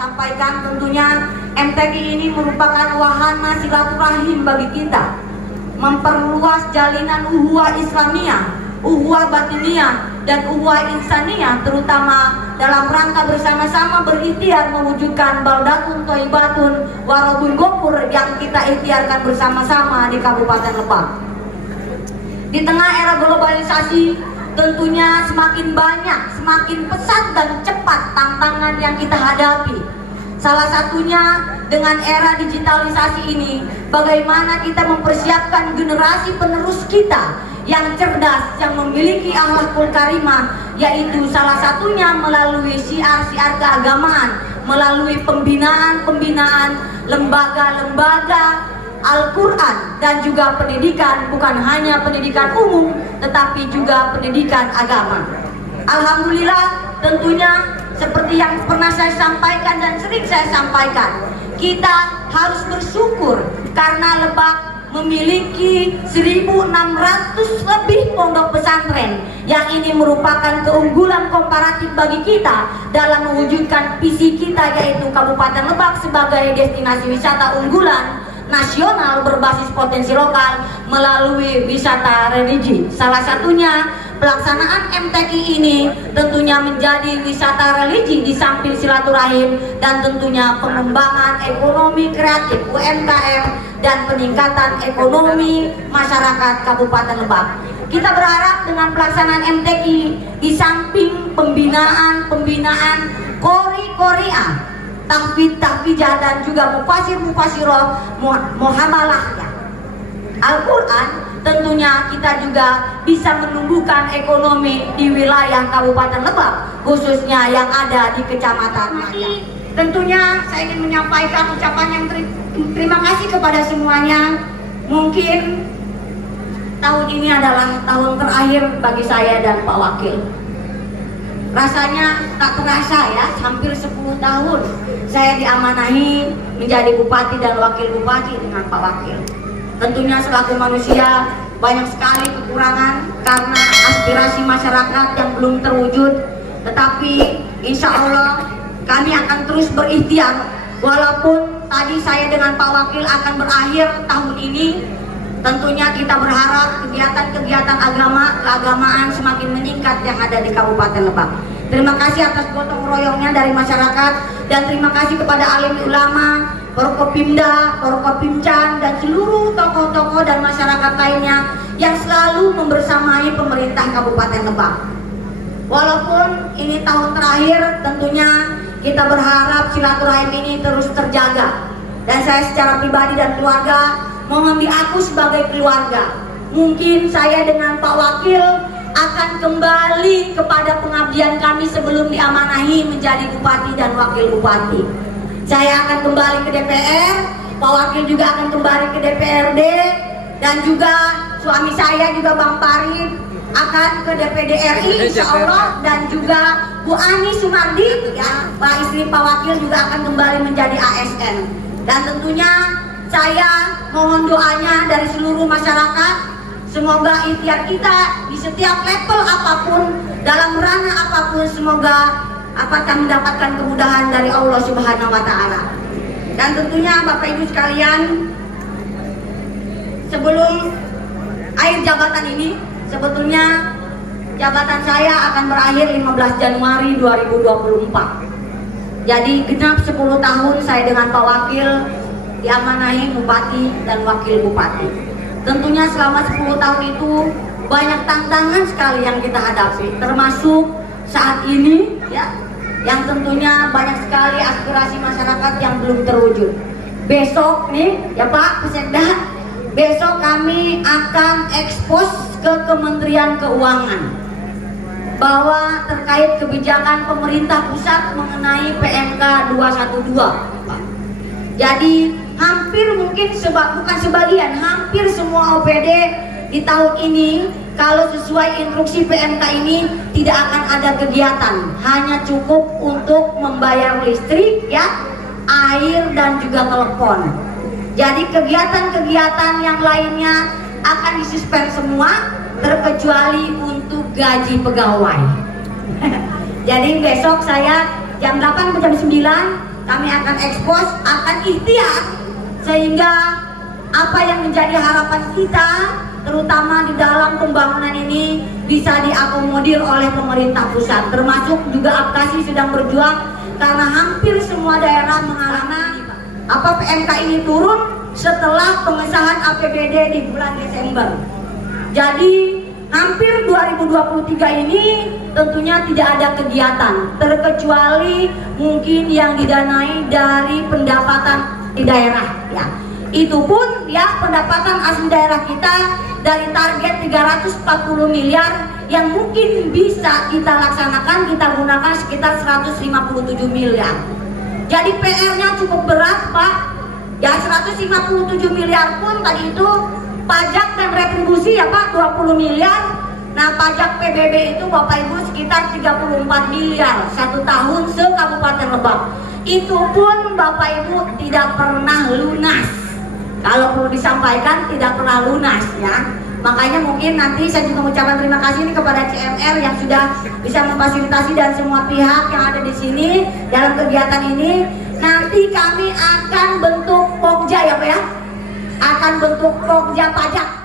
sampaikan, tentunya MTQ ini merupakan wahana silaturahim bagi kita, memperluas jalinan uhuwah Islamiyah, uhuwah batiniyah, dan uhuwah insaniyah, terutama dalam rangka bersama-sama berikhtiar mewujudkan baldatun thayyibatun warabun ghafur yang kita ikhtiarkan bersama-sama di Kabupaten Lebak. Di tengah era globalisasi, tentunya semakin banyak, semakin pesat dan cepat tantangan yang kita hadapi. Salah satunya dengan era digitalisasi ini, bagaimana kita mempersiapkan generasi penerus kita yang cerdas, yang memiliki akhlakul karimah, yaitu salah satunya melalui syiar-syiar keagamaan, melalui pembinaan lembaga-lembaga Al-Quran dan juga pendidikan, bukan hanya pendidikan umum tetapi juga pendidikan agama. Alhamdulillah, tentunya seperti yang pernah saya sampaikan dan sering saya sampaikan, kita harus bersyukur karena Lebak memiliki 1.600 lebih pondok pesantren yang ini merupakan keunggulan komparatif bagi kita dalam mewujudkan visi kita, yaitu Kabupaten Lebak sebagai destinasi wisata unggulan nasional berbasis potensi lokal melalui wisata religi. Salah satunya pelaksanaan MTQ ini tentunya menjadi wisata religi di samping silaturahim dan tentunya pengembangan ekonomi kreatif UMKM dan peningkatan ekonomi masyarakat Kabupaten Lebak. Kita berharap dengan pelaksanaan MTQ di samping pembinaan kori-koria, tahfidz-tahfidzah dan juga mufasir-mufasiroh muhamalahnya Al-Quran, tentunya kita juga bisa menumbuhkan ekonomi di wilayah Kabupaten Lebak, khususnya yang ada di Kecamatan Majak. Tentunya saya ingin menyampaikan ucapan yang terima kasih kepada semuanya. Mungkin tahun ini adalah tahun terakhir bagi saya dan Pak Wakil. Rasanya tak terasa ya, hampir 10 tahun saya diamanahi menjadi bupati dan wakil bupati dengan Pak Wakil. Tentunya selaku manusia banyak sekali kekurangan karena aspirasi masyarakat yang belum terwujud, tetapi insya Allah kami akan terus berikhtiar. Walaupun tadi saya dengan Pak Wakil akan berakhir tahun ini, tentunya kita berharap kegiatan-kegiatan keagamaan semakin meningkat yang ada di Kabupaten Lebak. Terima kasih atas gotong royongnya dari masyarakat, dan terima kasih kepada alim ulama, Forkopimda, Forkopimcan, dan seluruh tokoh-tokoh dan masyarakat lainnya yang selalu membersamai pemerintah Kabupaten Lebak. Walaupun ini tahun terakhir, tentunya kita berharap silaturahim ini terus terjaga. Dan saya secara pribadi dan keluarga mohon diaku sebagai keluarga. Mungkin saya dengan Pak Wakil akan kembali kepada pengabdian kami sebelum diamanahi menjadi bupati dan wakil bupati. Saya akan kembali ke DPR, Pak Wakil juga akan kembali ke DPRD, dan juga suami saya juga Bang Parit akan ke DPD RI insya Allah, dan juga Bu Ani Sumardi ya, Pak istri Pak Wakil juga akan kembali menjadi ASN. Dan tentunya saya mohon doanya dari seluruh masyarakat, semoga ikhtiar kita di setiap level apapun, dalam ranah apapun, semoga akan mendapatkan kemudahan dari Allah Subhanahu wa Ta'ala. Dan tentunya Bapak Ibu sekalian, sebelum akhir jabatan ini, sebetulnya jabatan saya akan berakhir 15 Januari 2024. Jadi genap 10 tahun saya dengan Pak Wakil diamanahi bupati dan wakil bupati. Tentunya selama 10 tahun itu banyak tantangan sekali yang kita hadapi, termasuk saat ini ya, yang tentunya banyak sekali aspirasi masyarakat yang belum terwujud. Besok nih ya Pak Pesekda, besok kami akan ekspos ke Kementerian Keuangan bahwa terkait kebijakan pemerintah pusat mengenai PMK 212 Pak. Jadi hampir mungkin bukan sebagian, hampir semua OPD di tahun ini kalau sesuai instruksi PMK ini tidak akan ada kegiatan, hanya cukup untuk membayar listrik ya, air dan juga telepon. Jadi kegiatan-kegiatan yang lainnya akan disuspend semua terkecuali untuk gaji pegawai. Jadi besok saya jam 8 sampai jam 9 kami akan ekspos, akan ikhtiar sehingga apa yang menjadi harapan kita terutama di dalam pembangunan ini bisa diakomodir oleh pemerintah pusat, termasuk juga Apkasi sedang berjuang karena hampir semua daerah mengalami apa PMK ini turun setelah pengesahan APBD di bulan Desember. Jadi hampir 2023 ini tentunya tidak ada kegiatan terkecuali mungkin yang didanai dari pendapatan di daerah ya. Itu pun ya pendapatan asli daerah kita dari target 340 miliar yang mungkin bisa kita laksanakan, kita gunakan sekitar 157 miliar. Jadi PR-nya cukup berat Pak. Ya 157 miliar pun tadi itu pajak dan retribusi ya Pak 20 miliar. Nah pajak PBB itu Bapak Ibu sekitar 34 miliar satu tahun se-Kabupaten Lebak. Itu pun Bapak Ibu tidak pernah lunas. Kalau perlu disampaikan tidak pernah lunas ya. Makanya mungkin nanti saya juga mengucapkan terima kasih nih kepada CMR yang sudah bisa memfasilitasi dan semua pihak yang ada di sini dalam kegiatan ini. Nanti kami akan bentuk Pokja ya Pak ya. Akan bentuk Pokja pajak.